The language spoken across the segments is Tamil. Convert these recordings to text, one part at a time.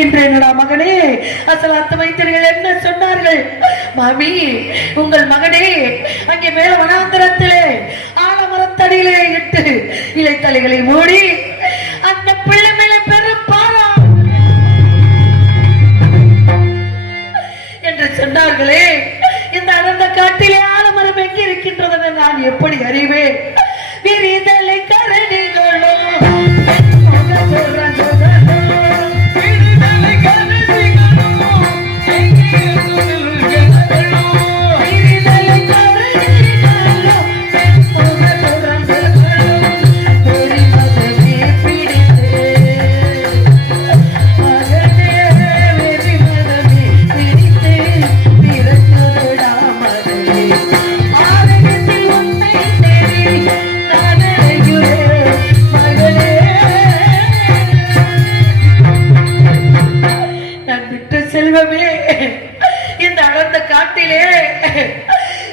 இருக்கின்றேனடா மகனே. அசல் அத்து வைத்தீர்கள் என்ன சொன்னார்கள்? மாமி, உங்கள் மகனே அங்கே மேல வனாந்தரத்திலே ஆலமரத்தடியிலே இட்டு இலைத்தலைகளை மூடி அந்த பிள்ளை மேலே பெரும் பாரா என்று சொன்னார்களே. இந்த அடர்ந்த காட்டிலே ஆலமரம் எங்கே இருக்கின்றது நான் எப்படி அறிவேன்? விரிதலை கரடிகளோ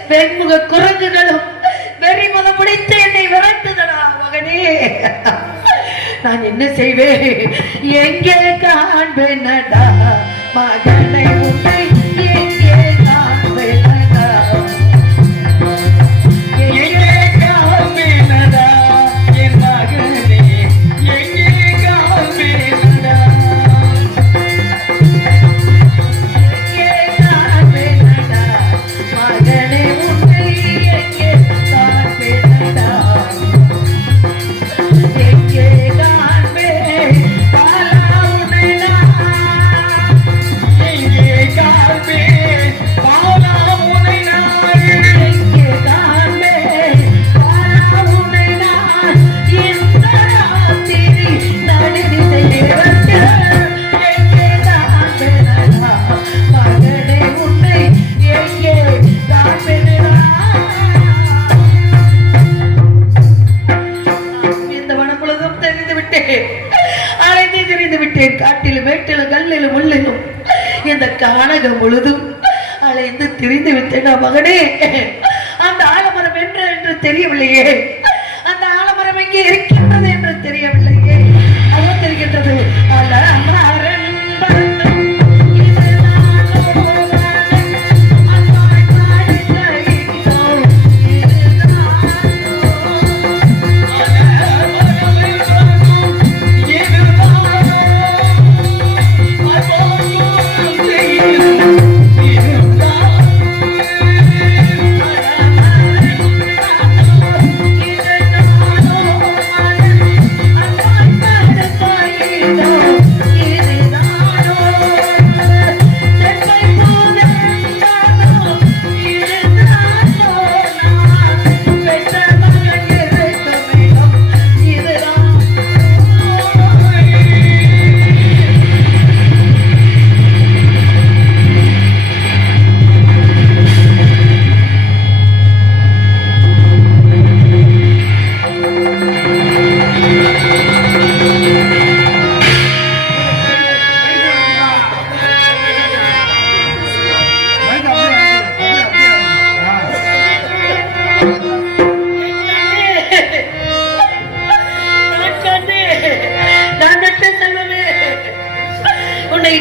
வெண்முக குரங்குகளும் வெறி மதம் முடித்து என்னை விரட்டுதடா மகனே. நான் என்ன செய்வேன்? எங்கே காண்பேனடா மகனை உன்னை எங்கே காண்பேனடா எங்கே காண்பேனடா என் மகனே எங்கே காண்பேனடா காட்டிலும் மேட்டிலும் கல்லிலும் முள்ளிலும் இந்த கானகம் முழுதும் அலைந்து திரிந்து விட்டேன் மகனே. அந்த ஆலமரம் என்று தெரியவில்லையே, அந்த ஆலமரம் எங்கே இருக்கின்றது என்று தெரியவில்லையே. அதுவும் தெரிகின்றது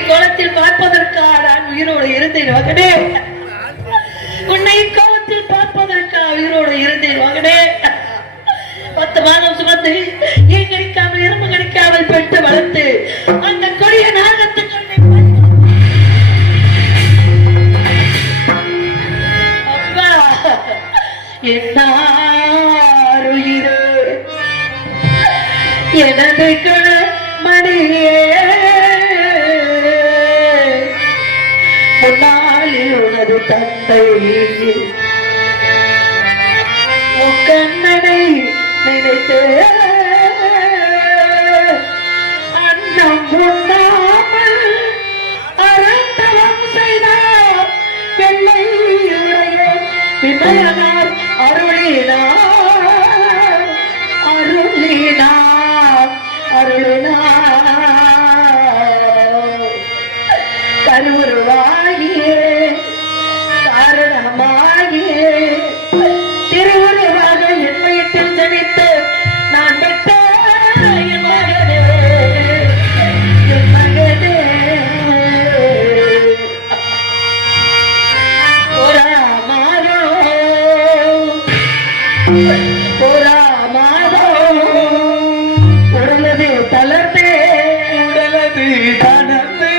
கோலத்தில் பார்ப்பதற்காக நான் உயிரோடு இருந்தேன் மகனே. உன்னை கோலத்தில் பார்ப்பதற்காக உயிரோடு இருந்தேன் மகனே. 10 மாதம் சுமந்து ஏன் கிடைக்காமல் எறும்பு கிடைக்காமல் பெற்று வளர்த்து அந்த கொடிய நாகத்துக்கு அப்பா என்னாருயிரு எனது மணியே முன்னாளில் உனது தந்தை கண்ணனை நினைத்து அன்னம் உண்ணாமல் அரண்டவம் செய்தார். வெள்ளையுடைய விமலனார் அருளினார் அருளினார் அருளினார் கருவுருவாகியே காரணமாகியே திருவுருவாக என் வயிற்றில் ஜனித்து போரா மாதம் உடலது தளர்ந்தே உடலது தளர்ந்து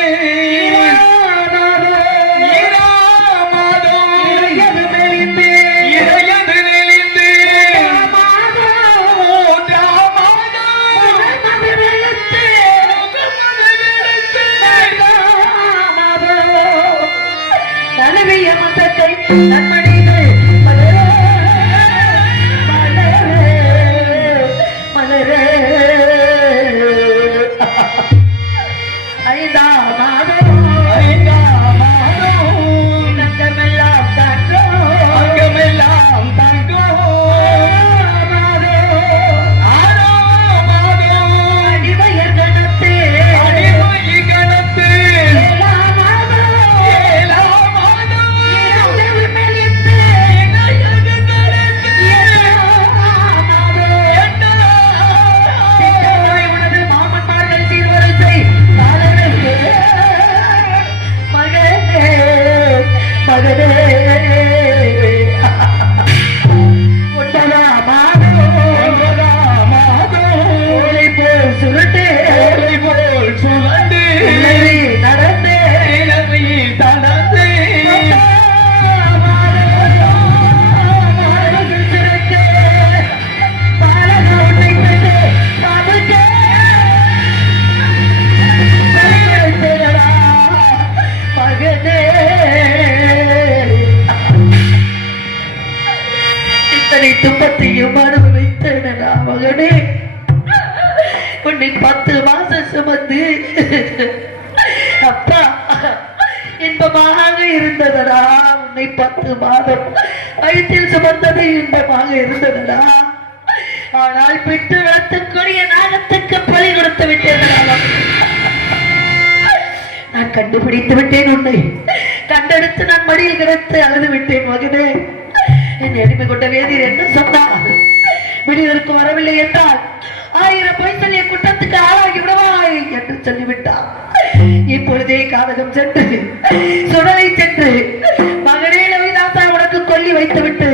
நன்மணிகள் மலரே மலரே ஐந்தாம் மாதம் அங்கமெல்லாம் தங்கம் அடிவயர் கணத்து துன்பத்தையும் அனுபவித்தேனடா மகனே. உன்னை 10 மாசம் சுமந்து அப்பா இன்பமாக இருந்ததடா. உன்னை 10 மாதம் வயிற்றில் சுமந்தது இன்பமாக இருந்ததடா. ஆனால் பிட்டு வளர்த்தக்கூடிய நாகத்துக்கு பலி கொடுத்து விட்டேனடா. நான் கண்டுபிடித்து விட்டேன். உன்னை கண்டெடுத்து நான் மடியில் கிடத்து அழுது விட்டேன் மகனே. என் எளிமை கொண்ட வேதியர் என்ன சொன்னார்? விடுவதற்கு வரவில்லை என்றால் 1000 பொய் சொல்லிய குற்றத்துக்கு ஆளாகி விடுவாய் என்று சொல்லிவிட்டார். இப்பொழுதே காதகம் சென்று சுடலை சென்று மகனே ரவிதாசா உனக்கு கொல்லி வைத்து விட்டு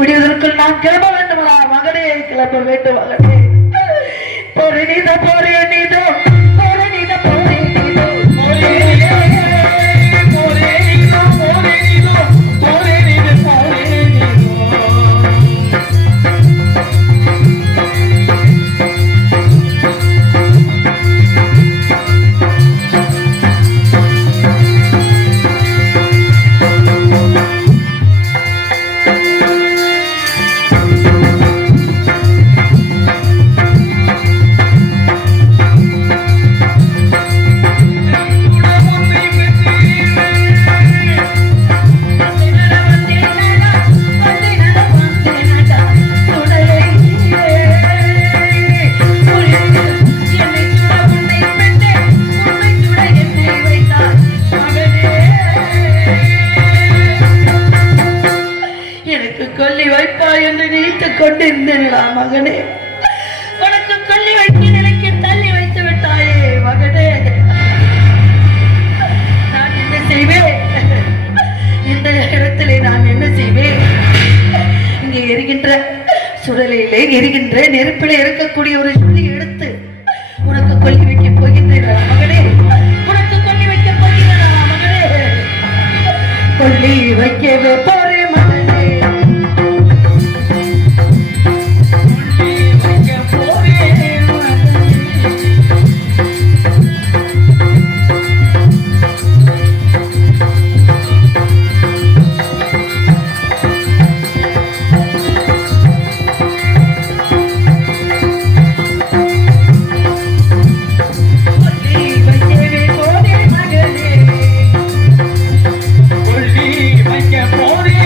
விடுவதற்குள் நான் கிளம்ப வேண்டுமா மகனே? கிளம்ப வேண்டும் மகனே. போரே நீதோ போரே நீதோ போரே நீதோ போரே நீதோ போரே கொண்டிருந்தேனா மகனே? உனக்கு கொல்லி வைக்க நிலைக்கு தள்ளி வைத்து விட்டாயே மகனே. நான் என்ன செய்வேன்? இந்த இடத்திலே நான் என்ன செய்வேன்? இங்கே எரிகின்ற சுடலிலே எரிகின்ற நெருப்பிலே இருக்கக்கூடிய ஒரு சொல்லி எடுத்து உனக்கு கொல்லி வைக்க போகின்றேனா மகனே? உனக்கு கொல்லி வைக்க போகிறேனா மகனே? கொல்லி வைக்கவே போறே மகனே. போரே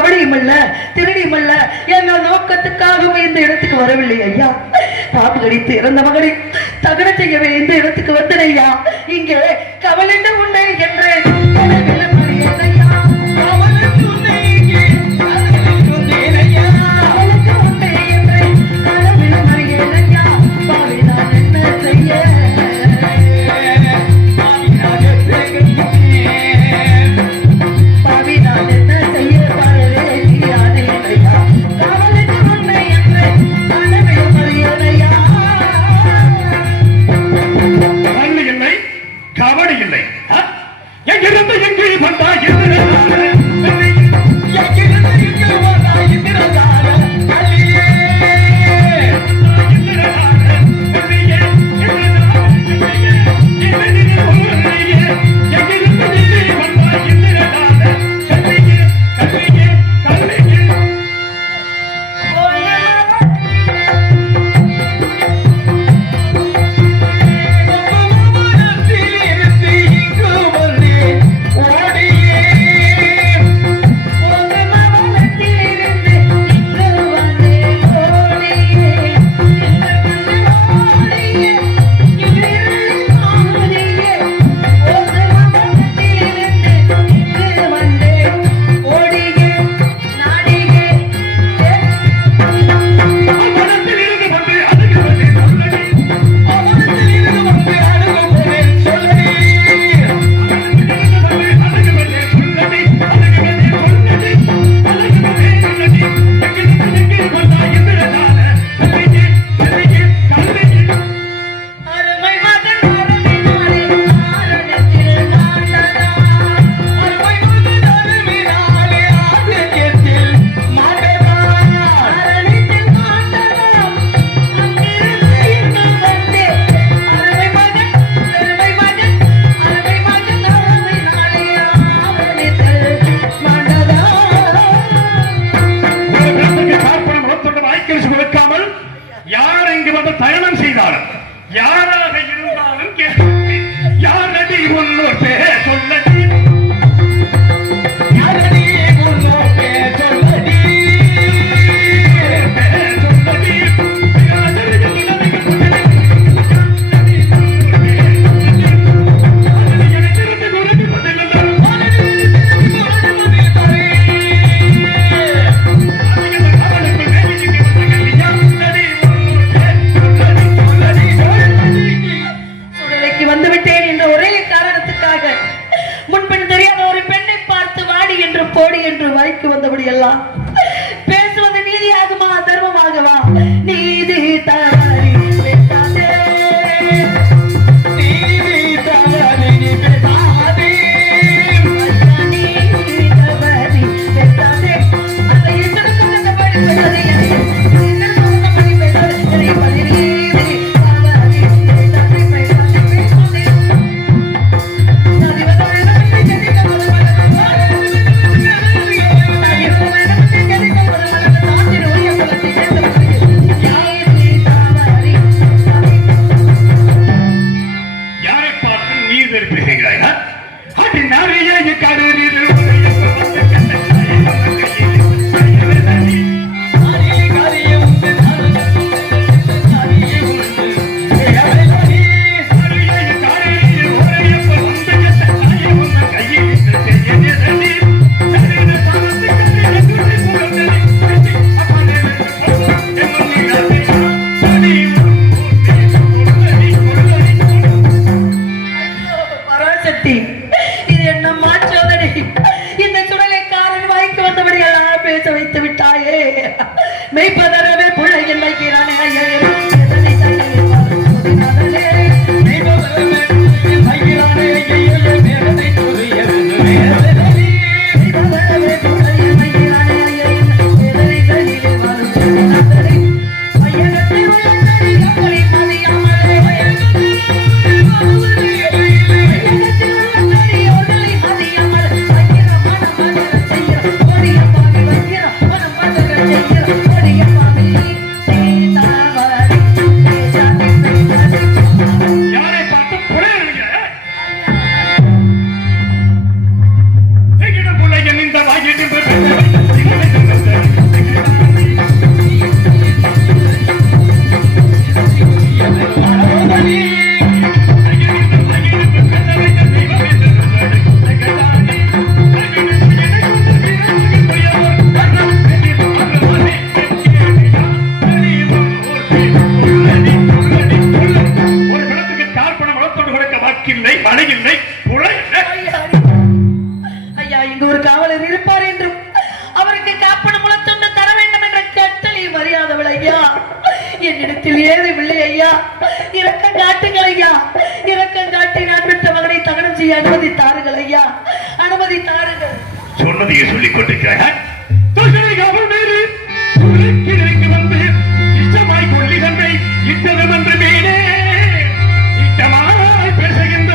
கபடியும் அல்ல திருடியும் அல்ல என்ற நோக்கத்துக்காகவே இந்த இடத்துக்கு வரவில்லை ஐயா. பாம்பு கடித்து இறந்த மகனை தகன செய்யவே இந்த இடத்துக்கு வந்தேன் ஐயா. இங்கே கவலிந்த உன்னை என்று பேசுவது நீதியாகுமா தர்மமாகவா? நீதி தவறி பேசாதே, நீதி தவறி பேசாதே, நீதி தவறி பேசாதே. அந்த இசைக்கு படிப்பதே மெய்ப்பதரவே பிள்ளைகள் வைக்கிறானே சீதாவரி என்னிடத்தில் ஏதும் இல்லை ஐயா. இரக்கம் காட்டுங்கள் ஐயா. இரக்கம் காட்டி நான் பெற்ற மகனை தகனம் செய்ய அனுமதி தாருங்கள் ஐயா. அனுமதி தாருங்கள். சொன்னதையே சொல்லிக் கொண்டிருக்கிறேன். இஷ்டமாய் கொள்ளி தந்தை இட்டதும் என்று மேலே இட்டமாய் பேசுகின்ற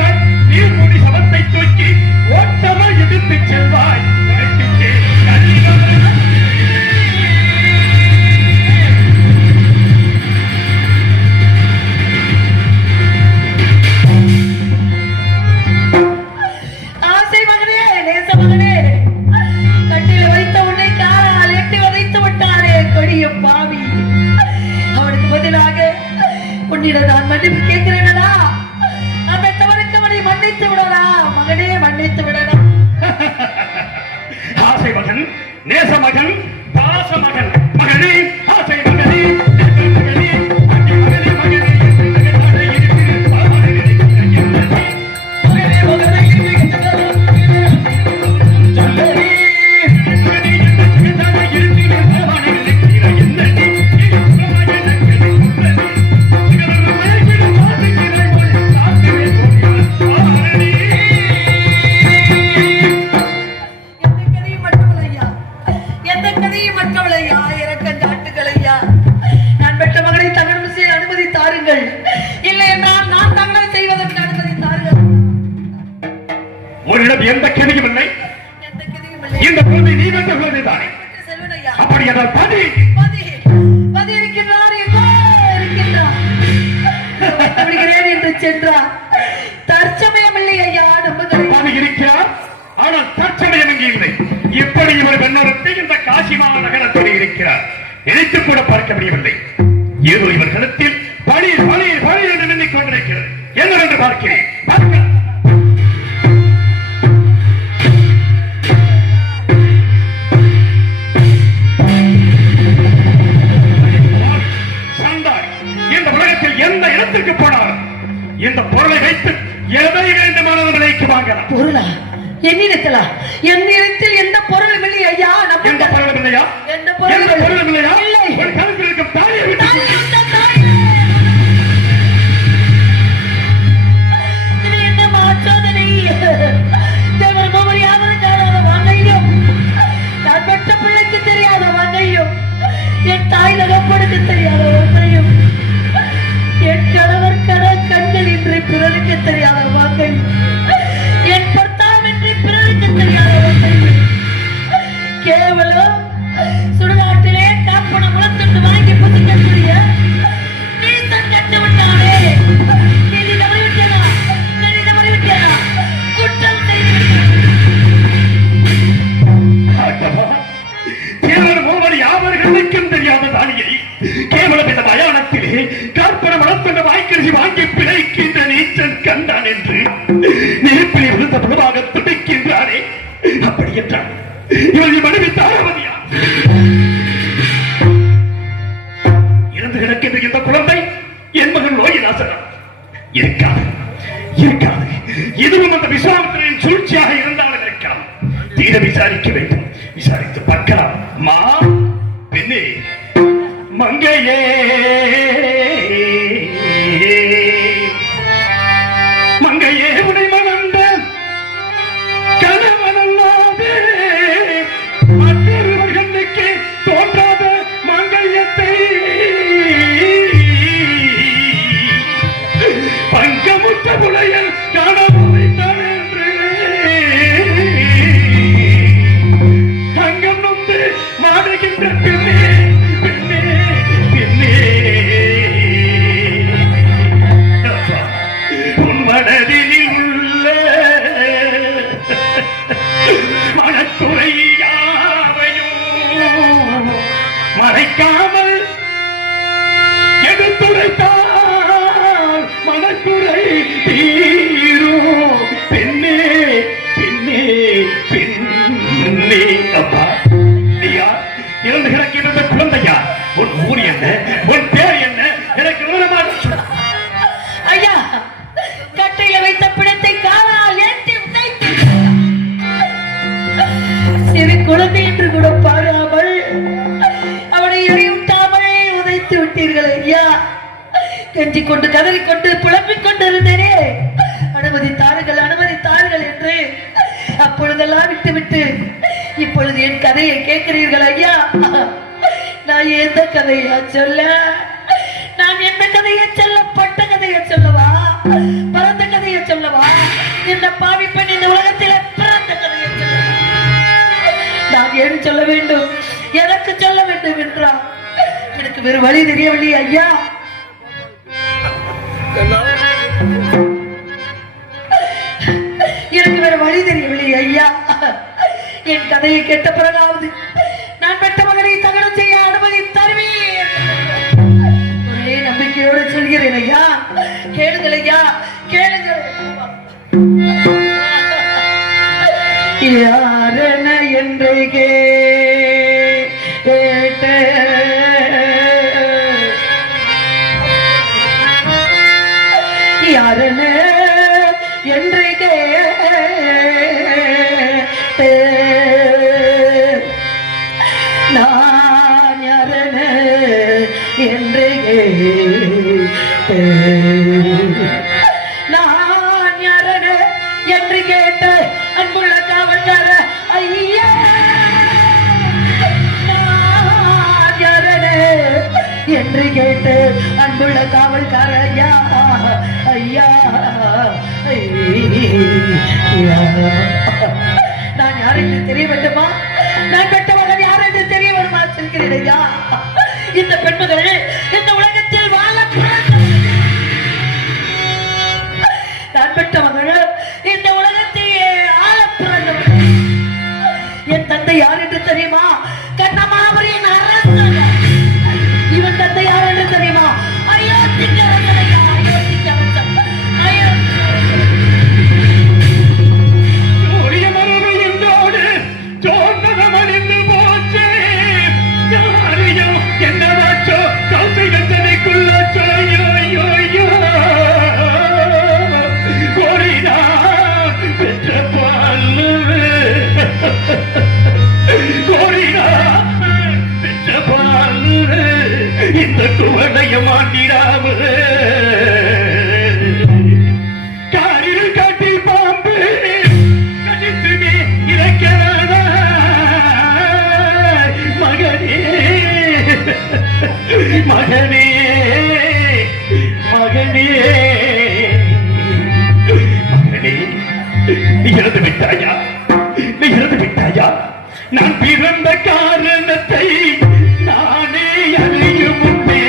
நீர்மூடி சமத்தை தூக்கி ஓட்டமாய் எதிர்த்து செல்வாய். ஆசை மகனே, நேச மகனே, கட்டில வைத்த உன்னை காலால் எட்டி வதைத்து விட்டாரே கொடிய பாவி. அவனுக்கு பதிலாக உன்னிடம் நான் மன்னிப்பு கேட்கிறேனடா. நான் பெற்றவனுக்கு அவனை மன்னித்து விடடா மகனே, மன்னித்து விடடா. ஆசை மகன், நேச மகன், பாச மகன், மகனே, ஆசை மகனே, மகனே, மகனே, மகனே, எந்த கதியும் இல்லை. இந்த குழந்தை நீ வென்ற குழந்தை தானே? அப்படி என்றால் பதி இருக்கின்றார் என்று சென்றார். தற்சமயம் இல்லை ஐயா. பதி இருக்கிறார், ஆனால் தற்சமயம் இங்கே இல்லை. எப்படி இவர் பெண்ணொருத்தி இந்த காசிமா நகரத்தில் இருக்கிறார் நினைத்துக் கூட பார்க்க முடியவில்லை. ஏதோ இவர் கருத்தில் பணி பணி பணி என்று நின்றுக் கொண்டிருக்கிறது. என்னவென்று பார்க்கிறேன். எந்த இடத்திற்கு போனாலும் இந்த பொருளை வைத்து எதை வேண்டுமானது விலைக்கு வாங்கலாம். பொருளா? என்னிடத்திலா? என்னிடத்தில் எந்த பொருளும் இல்லை ஐயா. எந்த பொருளும் இல்லையா? எந்த பொருளும் இல்லையா? இல்லை. ஒரு கழுத்தில் இருக்கும் தாலியை விட்டு இது என்ன மாற்றோதனை? தேவர் கோமரி யாரும் காணாத வாங்கையும், நான் பெற்ற பிள்ளைக்கு தெரியாத வாங்கையும், என் தாய் தகப்பனுக்கு தெரியாத ஒன்றையும், என் கணவர் கண்கள் இன்றி பிறருக்கு தெரியாத வாங்கை, என் பர்த்தாவின்றி பிறருக்கு தெரியாத வாங்கை, கேவலம் சுடுகாட்டிலே காப்பன முளத்துண்டு வாங்கி புத்திக்கக்கூடிய நீ தன் கட்டு விட்டானே. நீதி தவறிவிட்டனா? குற்றம் யாவர்களுக்கும் தெரியாத தானியை கேவலம் இந்த மயானத்திலே கற்பன வளர்த்துள்ள வாய்க்கரிசி வாங்கி பிழைக்கின்ற நீச்சல் கண்டான் என்று நெருப்பிலே விழுந்த புலமாக துடிக்கின்றானே. அப்படி என்றான் இவர்கள் மனைவி தாராவதியா? இறந்து கிடக்கின்ற இந்த குழந்தை என் மகன் லோகிதாசனா? இருக்காது, இருக்காது. இதுவும் அந்த விஸ்வாமித்திரனின் சூழ்ச்சியாக இருந்தாலும் இருக்காது. தீர விசாரிக்க வேண்டும். விசாரித்து பார்க்கலாம். மா பெண்ணே, மங்கையே, மங்கையே, உனை மணந்த கணவனல்லாதே மற்றொருவர் கண்ணுக்கு தோன்றாத மங்கையத்தை பங்கமுற்ற புலையல் காணாமல் என்று தங்கம் நொந்து மாடுகின்ற பெண்ணே, பெண்ணே, பெண்ணே, உன் மனதில் உள்ள மனக்குறை யாவையும் மறைக்காமல் எடுத்துரைத்தால் மனக்குறை தீ கத்திக் கொண்டு கதறிக்கொண்டு புலம்பிக் கொண்டு இருந்தேனே, அனுமதித்தார்கள் என்று அப்பொழுதெல்லாம் விட்டுவிட்டு இப்பொழுது என் கதையை கேட்கிறீர்கள் ஐயா. நான் எந்த கதையா சொல்ல? நான் எந்த கதையை சொல்ல? பட்ட கதையை சொல்லவா? பரந்த கதையை சொல்லவா? இந்த பாவி பெண் இந்த உலகத்தில் பிறந்த கதையை சொல்லவா? நான் ஏன் சொல்ல வேண்டும்? எனக்கு சொல்ல வேண்டும் என்றால் எனக்கு வேறு வழி தெரியவில்லை ஐயா. எனக்கு வேறு வழி தெரியவில்லை ஐயா. என் கதையை கேட்ட பிறகாவது நான் பெற்ற மகனை தகனம் செய்ய அனுமதி தருவேன். ஒரே நம்பிக்கையோடு சொல்கிறேன் ஐயா. கேளுங்கள் ஐயா, கேளுங்கள். யாரென என்று கேட்ட யாரென என்று கேட்ட நான் யாரென என்று கேட்ட நான் யாரென என்று கேட்ட அன்புள்ள காவல்கார ஐயா. நான் யாரென என்று கேட்டு அன்புள்ள காவல்கார ஐயா ஐயா ஐயா. நான் யார் என்று தெரிய வேண்டுமா? நான் பெற்ற மகன் யார் என்று தெரிய வேண்டுமா? சொல்கிறேன் ஐயா. இந்த பெண்மகள் இந்த உலகத்தில் வாழ நான் பெற்ற மகள் இந்த உலகத்தையே ஆள பிறந்தவள். என் தந்தை யார் என்று தெரியுமா? கண்ணமாபுரியின் அரசன். இவன் தந்தை யார் என்று தெரியுமா? அயோத்திக்கு அரசன் ஐயா, அயோத்திக்கு அரசன். இந்த குவடைய மாட்டிடாம காரில் காட்டில் பாம்பு கடித்துமே இறக்கிறாத மகனே மகனே மகனே மகனே, நீ இறந்து விட்டாயா? நீ இறந்து விட்டாயா? நான் பிறந்த காரணத்தை நானே அறியும் முன்னே,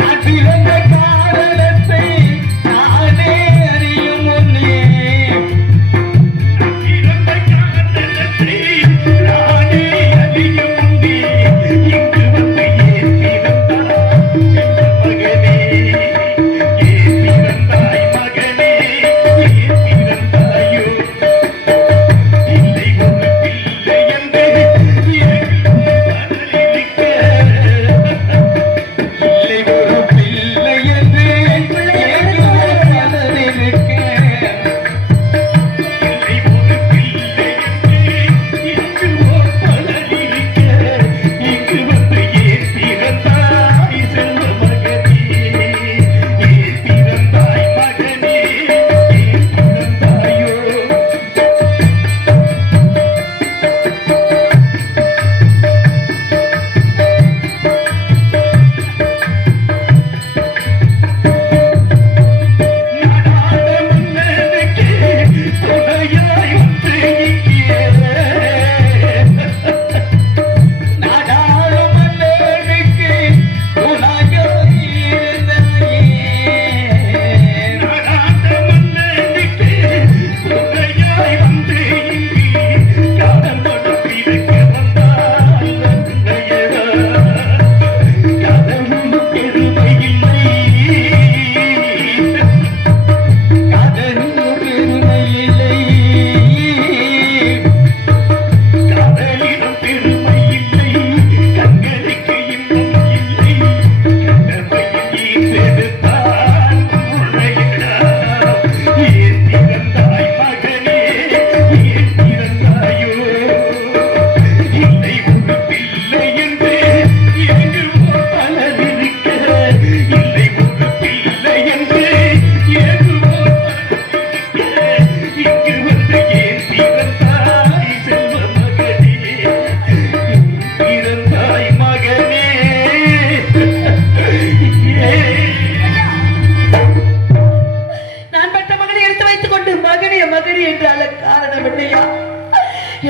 நான் பிறந்த காரணத்தை நானே அறியும் முன்னே, நான் பிறந்த காரணத்தை நானே அறியும் முன்னே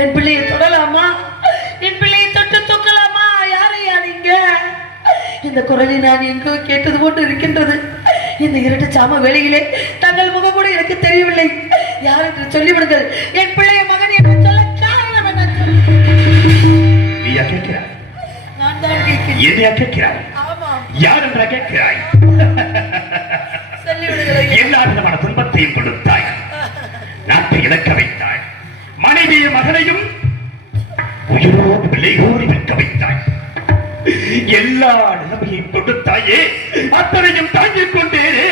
என் பிள்ளையை தொடலாமா? என் பிள்ளையை தொட்டு தூக்கலாமா? யாரையா நீங்க? இந்த குரலை நான் எங்கோ கேட்டது போன்று இருக்கின்றது. இந்த இரண்டு சாம வேளையிலே தங்கள் முகம் கூட எனக்கு தெரியவில்லை. யார் என்று சொல்லிவிடுங்கள். என் பிள்ளைய மகன் என்று சொல்ல காரணம் என்ன? நான் தான் கேட்கிறேன். ஆமா, யார் என்ற கேட்கிறாய்? சொல்லிவிடுங்கள். எல்லா விதமான துன்பத்தையும் கொடுத்தாய், நாட்டை இழக்க வைத்தாய், மனைவியும் மகனையும் உயிரோடு விலையோடு விற்க வைத்தாய். எல்லா நிலைமையையும் கொடுத்தாயே, அத்தனையும் தாங்கிக் கொண்டேனே,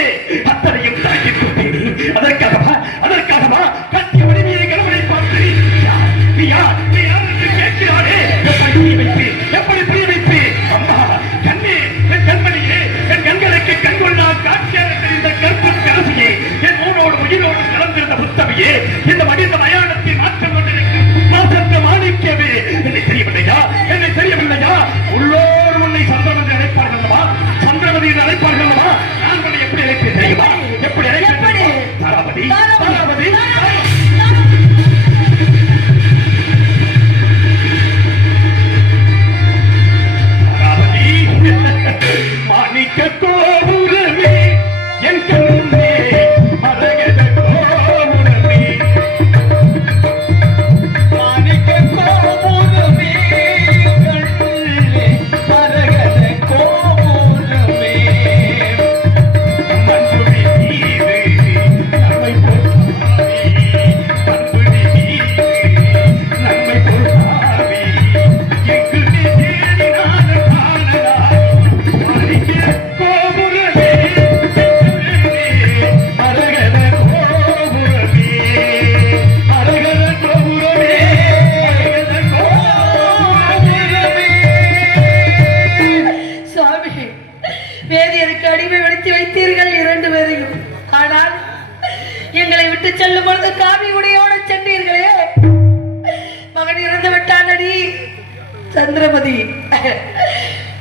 அத்தனையும் தாங்கிக் கொண்டேனே. அதற்காகவா கட்டிய மனைவியை கணவனை பார்த்து நீ யார் என்று கேட்கிறானே. எப்படி புரிய வைப்பே? அம்மா கண்ணே, என் கண்மணியே, என் கண்களுக்கு கண்கொள்ளா காட்சியாக தெரிந்த கற்பு கரசியே, என் ஊரோடு உயிரோடு கலந்திருந்த புத்தமையே, இந்த மனித மயானத்தை மாற்றம் கொண்டிருக்கும் மாசற்ற மாணிக்கவே, என்னை தெரியவில்லையா? என்னை தெரியவில்லையா? உள்ளோர் உன்னை சந்திரமதி அழைப்பார்களா? சந்திரமதி என்று அழைப்பார்களா? நான் உன்னை எப்படி அழைப்பேன் தெரியுமா? எப்படி அழைப்பேன்? தாராபதி, தாராபதி. மாணிக்க கோபுரமே என் கண்ணே, மரகத கோபுரமே, மாணிக்க கோபுரமே கண்ணே, மரகத கோபுரமே, மண்புடி மீது நம்மை போற்றாவே, மண்புடி மீது நம்மை போற்றாவே, எங்கு நீ தேடினான காணலாம். கோபுரமே மரகத கோபுரமே, மரகத கோபுரமே, மரகத கோபுரமே. சுவாமி, வேதியருக்கு அடிமை வடித்து வைத்தீர்கள் இரண்டு பேரையும். ஆனால் எங்களை விட்டு செல்லும் பொழுது காவி உடையோடு சென்றீர்களே. மகன் இறந்து விட்டானடி சந்திரமதி.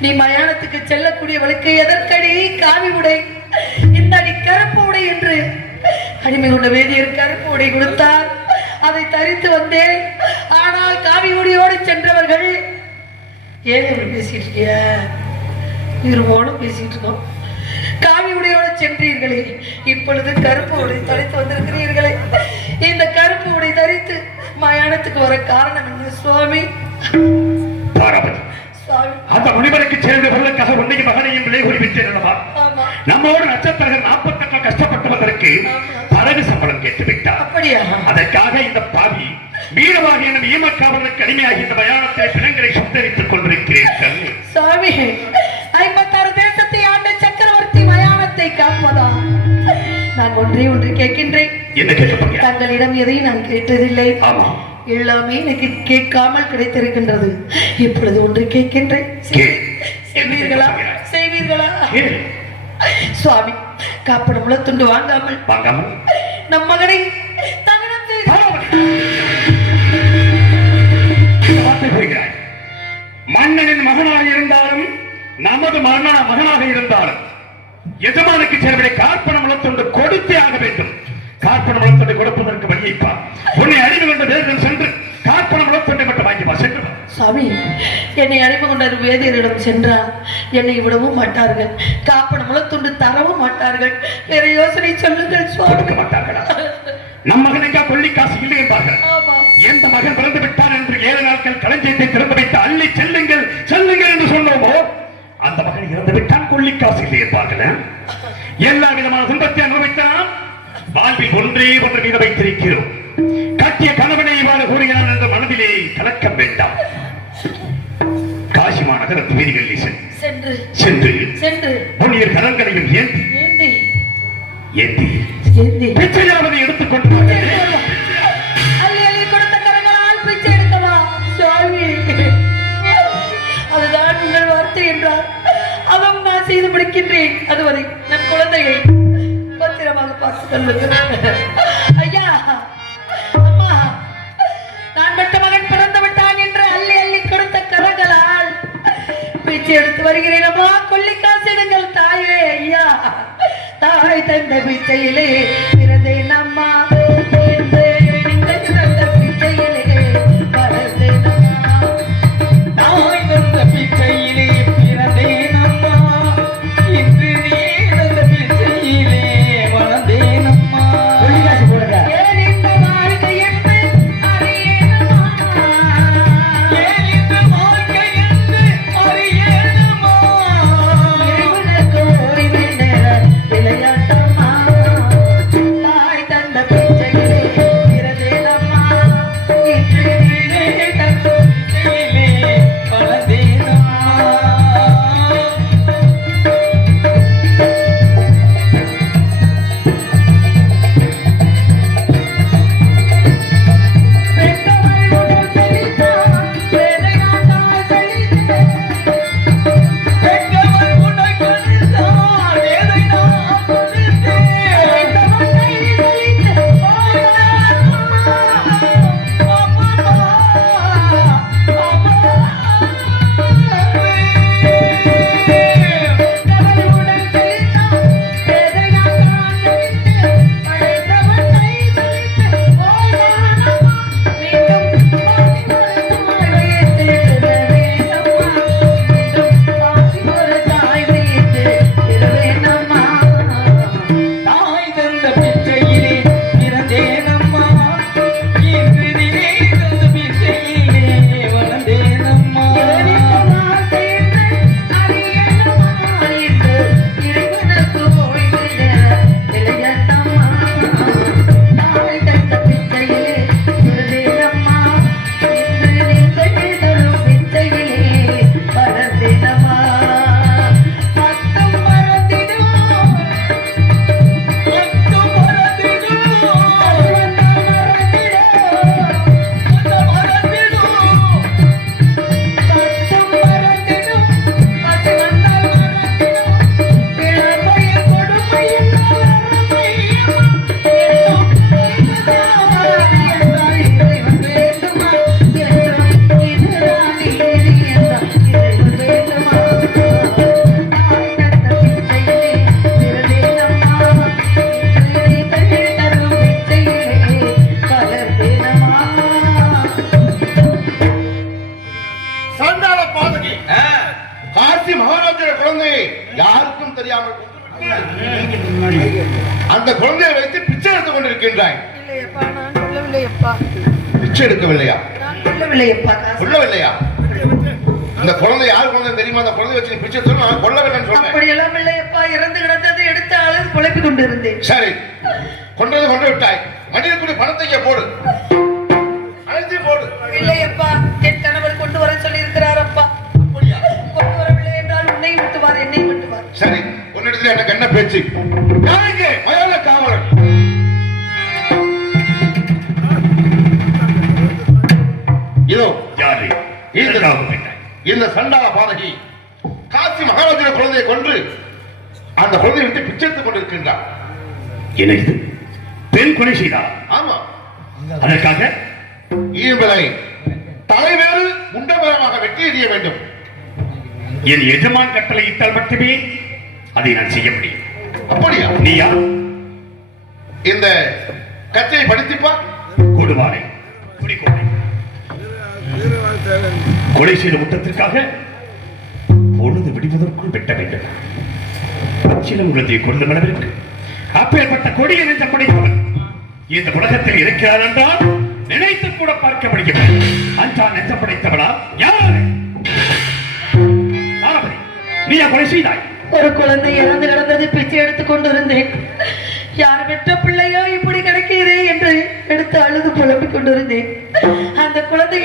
நீ மயானத்துக்கு செல்லக்கூடியவளுக்கு எதற்கடி காவி உடை? இந்த அடி கருப்பு உடை என்று அடிமை கொண்ட வேதியர் கருப்பு உடை கொடுத்தார். அதை தரித்து வந்தேன். ஆனால் காவி உடையோடு சென்றவர்கள் ஏன் இப்படி பேசிட்டு இருக்கிய? இருவோடு பேசிட்டு இருக்கோம். காவி உடையோடு சென்றீர்களே, இப்பொழுது கருப்பு உடை தரித்து வந்திருக்கிறீர்களே. இந்த கருப்பு உடை தரித்து மயானத்துக்கு வர காரணம் என்ன சுவாமி? தாராபதி, அந்த முனிவருக்கு சேர்ந்தவர்களுக்காக உன்னையும் மகனையும் விலை குறிப்பிட்டேன். நம்மோடு நட்சத்திரங்கள் 48 கஷ்டப்பட்டவதற்கு படகு சம்பளம் கேட்டு விட்டார். அதற்காக இந்த பாவி வீரவாகி என ஈமக்காவலுக்கு அடிமையாகி இந்த மயானத்தை பிணங்களை சுத்தரித்துக் கொண்டிருக்கிறீர்கள். சுவாமி, 56 தேசத்தை ஆண்ட சக்கரவர்த்தி மயானத்தை காப்பதா? நான் ஒன்று கேட்கின்றேன். என்ன கேட்க? தங்களிடம் எதையும் நான் கேட்டதில்லை. ஆமா, எல்லாமே எனக்கு கேட்காமல் கிடைத்திருக்கின்றது. இப்பொழுது ஒன்று கேட்கின்றேன். செய்வீர்களா? செய்வீர்களா? சுவாமி, காப்படமுள்ள துண்டு வாங்காமல் நம் மகனை தகனம் செய்து மன்னனின் மகனாக இருந்தாலும் நமது மகனாக இருந்தாலும் எஜமானுக்கு சேர்வதை கார்பணமுள்ளத்தொண்டு கொடுத்தே ஆக வேண்டும். கார்பணமுள்ளத்தொண்டை கொடுப்பதற்கு வழியைப்பா. உன்னை அடிமை கொண்ட வேதன் சென்று கார்பணமுள்ளத்தொண்டை மட்டும் வாங்கிப்பா. சென்று சுவாமி, என்னை அடிமை கொண்ட வேதியரிடம் சென்றால் என்னை விடவும் மாட்டார்கள், காப்பணமுள்ளத்தொண்டு தரவும் மாட்டார்கள். வேற யோசனை சொல்லுங்கள் சுவாமி. கொடுக்க மாட்டார்களா? நம் மகனுக்கா கொள்ளி காசு இல்லை என்பார்கள். எந்த மகன் பிறந்து விட்டார் என்று 7 நாட்கள் களஞ்சியத்தை திறந்து வைத்து அள்ளி செல்லுங்கள் செல்லுங்கள் என்று சொன்னோமோ, அந்த மகன் இறந்து விட்டால் கொள்ளி காசு இல்லை என்பார்கள். எல்லா விதமான துன்பத்தை அனுபவித்தான். வாழ்வில் ஒன்றே ஒன்று மீது வைத்திருக்கிறோம். கட்டிய கணவனை இவ்வாறு கூறுகிறான் என்ற மனதிலே கலக்கம் வேண்டாம். காசி மாநகரத்து வீதிகளில் சென்று சென்று சென்று பொன்னியர் கரங்களையும் ஏந்தி ஏந்தி ஏந்தி பிச்சையாவதை எடுத்துக்கொண்டு கொடுத்த கரங்களால் பிச்சை எடுக்கவா சுவாமி? அதுதான் உங்கள் வார்த்தை என்றார். அதுவும் நான் செய்து முடிக்கின்றேன். அதுவரை நம் குழந்தையை பத்திரமாக பார்த்து கொள்ளுங்கள். ஐயா, அம்மா, நான் பெற்ற மகன் பிறந்து விட்டான் என்று அள்ளி அள்ளி கொடுத்த கரங்களால் பிச்சை எடுத்து வருகிறேன். அம்மா, கொள்ளிக்காசு எடுங்கள் தாயே. ஐயா, தாய் தந்த பிச்சையிலே பிறந்தேன் அம்மா. நீங்கள் தந்த பிச்சையிலே எடுக்கவில்லையா? நான் கொல்லவில்லை அப்பா. காசு கொல்லவில்லையா? இந்த குழந்தை யார் குழந்தை தெரியுமா? அந்த குழந்தை வச்சு பிச்சை எடுத்து நான் கொல்லவில்லைன்னு சொன்னேன். அப்படி எல்லாம் இல்லை அப்பா. இறந்து கிடந்தது எடுத்து அழுது புழைப்பிக் கொண்டிருந்தேன். சரி, கொண்டு விட்டாய். மனிதனுக்குரிய பணத்தை இங்கே போடு, அழைத்து போடு. இல்லை அப்பா, என் கணவர் கொண்டு வர சொல்லி இருக்கிறார் அப்பா. கொண்டு வரவில்லை என்றால் உன்னையும் விட்டுவார், என்னையும் விட்டுவார். சரி, உன்னிடத்துல எனக்கு என்ன பேச்சு? யாருக்கு மயான காவலன்? இதோ யாரு? இந்த சண்டாள பாதகி காசி மகாராஜன குழந்தையை கொன்று அந்த குழந்தையை விட்டு பிச்சை எடுத்துக் கொண்டிருக்கின்றார். எனக்கு பெண் கொலை செய்தார். ஆமா, அதற்காக இவளை தலைவேறு முண்டபரமாக வெட்டி எறிய வேண்டும். என் எஜமான் கட்டளை இட்டால் மட்டுமே அதை நான் செய்ய முடியும். அப்படியா? நீயா? இந்த கச்சையை படித்துப்பா. கொடுவானை கொலை செய்த குற்றத்திற்காக பொழுது விடுவதற்குள் வெட்ட வேண்டும். பச்சிலம் குழந்தையை கொண்டு மனதிற்கு அப்பேற்பட்ட கொடிய நெஞ்சம் படைத்தவன் இந்த உலகத்தில் இருக்கிறார் என்றால் நினைத்து கூட பார்க்க முடியும். அந்த நெஞ்சம் படைத்தவனா யார்? நீயா கொலை செய்தாய்? ஒரு குழந்தை இறந்து கிடந்தது, பிச்சை எடுத்துக் கொண்டிருந்தேன். யார் பெற்ற பிள்ளையோ இப்படி கிடைக்கிறதே என்று எடுத்து அழுது புலம்பிக் கொண்டிருந்தேன். அந்த குழந்தை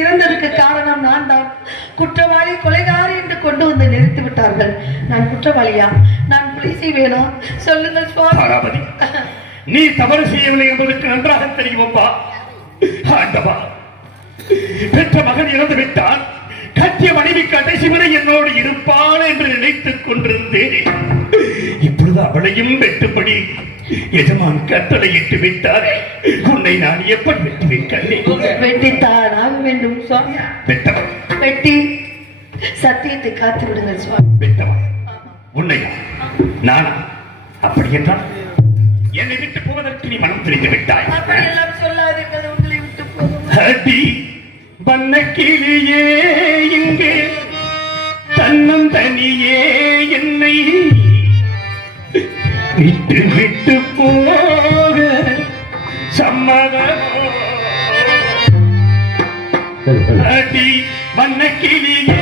இறந்ததற்கு காரணம் நான் தான். குற்றவாளி கொலைகாரி என்று கொண்டு வந்து நிறுத்தி விட்டார்கள். நான் குற்றவாளியா? நான் கொலை செய்வேனா? சொல்லுங்கள் சுவாமி. நீ தவறு செய்யவில்லை என்பதற்கு நன்றாக தெரியுமப்பா. ஆண்டவா, பெற்ற மகன் இறந்து விட்டான். கட்டிய மனைவி கடைசி வரை என்னோடு இருப்பாள் என்று நினைத்துக் கொண்டிருந்தேன். இப்பொழுது அவளையும் வெட்டும்படி எஜமான் கட்டளையிட்டு விட்டார். உன்னை நான் எப்படி வெட்டுவேன்? வெட்டித்தான் ஆக வேண்டும் சுவாமி. வெட்டவன் வெட்டி சத்தியத்தை காத்து விடுங்கள் சுவாமி. வெட்டவன் உன்னையா? நானா? அப்படி என்றால் என்னை விட்டு போவதற்கு நீ மனம் தெரிந்து விட்டாய். அப்படியெல்லாம் சொல்லாதீர்கள், உங்களை விட்டு போகும். அடி வண்ணக்கிளியே, இங்கே தன்னம் தனியே என்னை விட்டு விட்டு போக சம்மதமோ? அடி வண்ணக்கிளியே,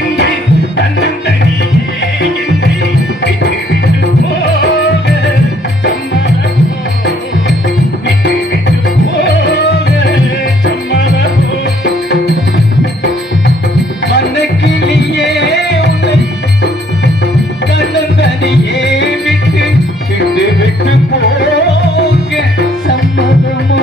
இங்கே தன்னம் தனியே என்னை விட்டு விட்டு போக சம்மதமோ? விட்டு விட்டு போக சம்மதமோ? மண்ணக்கிளியே, உன்னை தன்னந்தனியே விட்டு விட்டு விட்டு போக சம்மதமோ?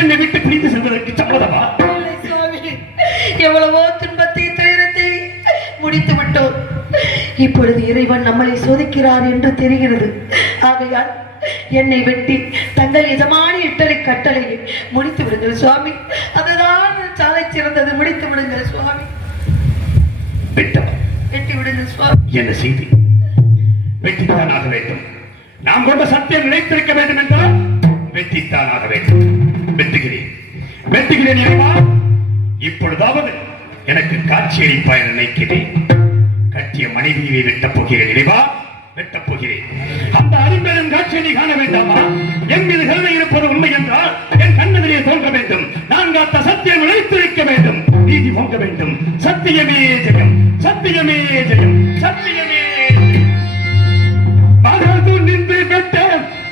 என்னை விட்டு பிரிந்து செல்வதற்கு சம்மதமா? இல்லை சுவாமி, எவ்வளவோ துன்பத்தை துயரத்தை முடித்து விட்டோம். இப்பொழுது இறைவன் நம்மளை சோதிக்கிறார் என்று தெரிகிறது. ஆகையால் என்னை வெட்டி தங்கள் எஜமானி இட்டலை கட்டளையை முடித்து விடுங்கள் சுவாமி. அதுதான் சாலை சிறந்தது. முடித்து விடுங்கள் சுவாமி. வெட்டி விடுங்கள் சுவாமி. என்ன செய்தி? வெட்டித்தான் ஆக வேண்டும். நாம் கொண்ட சத்தியம் நிலைத்திருக்க வேண்டும் என்றால் வெட்டித்தான் ஆக வேண்டும். வெட்டுகிறேன் இறைவா. இப்பொழுதாவது எனக்கு காட்சி அளிப்பாய் நினைக்கிறேன். கட்டிய மனைவியை வெட்டப் போகிறேன் இறைவா, வெட்டப் போகிறேன். அந்த அரும்பெரும் காட்சியை நீ காண வேண்டாமா? என் மீது கருணை இருப்பது உண்மை என்றால் என் கண்ணதிலே தோன்ற வேண்டும். நான் காத்த சத்தியம் நிலைத்திருக்க வேண்டும். நீதி பொங்க வேண்டும். சத்தியமே ஜெயம், சத்தியமே ஜெயம், சத்தியமே பகது நின்று வெட்ட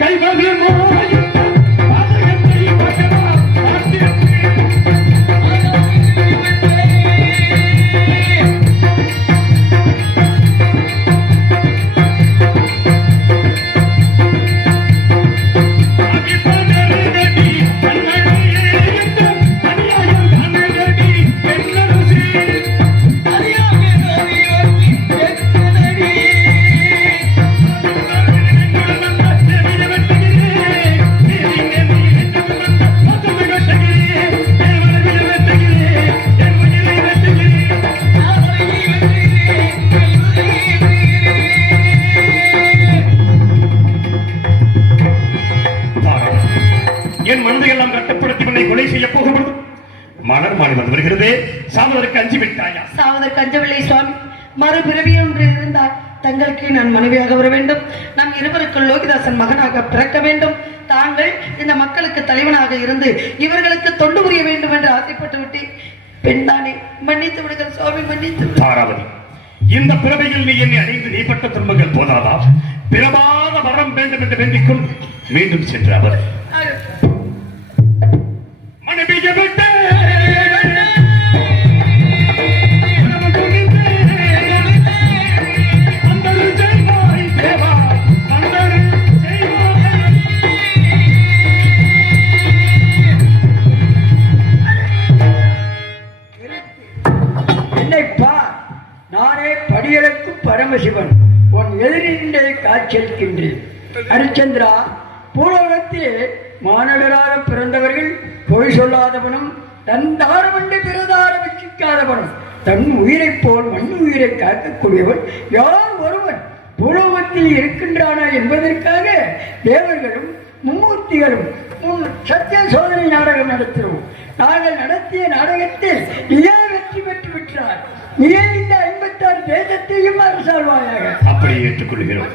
கைவருமோ என் மனதையெல்லாம் கட்டுப்படுத்தி உன்னை கொலை செய்ய போகும்போது மலர் மாநிலம் வருகிறதே. சாவதற்கு அஞ்சு விட்டாயா? சாவதற்கு அஞ்சவில்லை சுவாமி. மறுபிறவி ஒன்று இருந்தால் தங்களுக்கு நான் மனைவியாக வர வேண்டும். நம் இருவருக்கும் லோகிதாசன் மகனாக பிறக்க வேண்டும். தாங்கள் இந்த மக்களுக்கு தலைவனாக இருந்து இவர்களுக்கு தொண்டு புரிய வேண்டும் என்று ஆசைப்பட்டு விட்டேன். பெண்தானே, மன்னித்து விடுங்கள் சுவாமி, மன்னித்து விடுங்கள். தாராவதி, இந்த பிறவையில் நீ என்னை அடைந்து நீ பட்ட துன்பங்கள் போதாதா? பிறவாத வரம் வேண்டும் என்று வேண்டிக்கும் மீண்டும் சென்ற அவர் மனைவியை விட்டு நானே படியளக்கும் பரமசிவன் உன் எதிரின்றே காட்சியளிக்கின்றேன். ஹரிச்சந்திரா, பூலோகத்திலே மானடராக பிறந்தவர்கள் பொய் சொல்லாதவனும் தன் தாரமண்டு பிறதார வச்சிக்காதவனும் தன் உயிரைப் போல் மண் உயிரை காக்கக்கூடியவன் யார் ஒருவன் பூலோகத்தில் இருக்கின்றானா என்பதற்காக தேவர்களும் மும்மூர்த்திகளும் சத்திய சோதனை நாடகம் நடத்தினோம். நாங்கள் நடத்திய நாடகத்தில் நீயே வெற்றி பெற்று விட்டார். நீயே இந்த 56 தேசத்தையும் அரசாழ்வாயாக. அப்படியே ஏற்றுக்கொள்கிறோம்.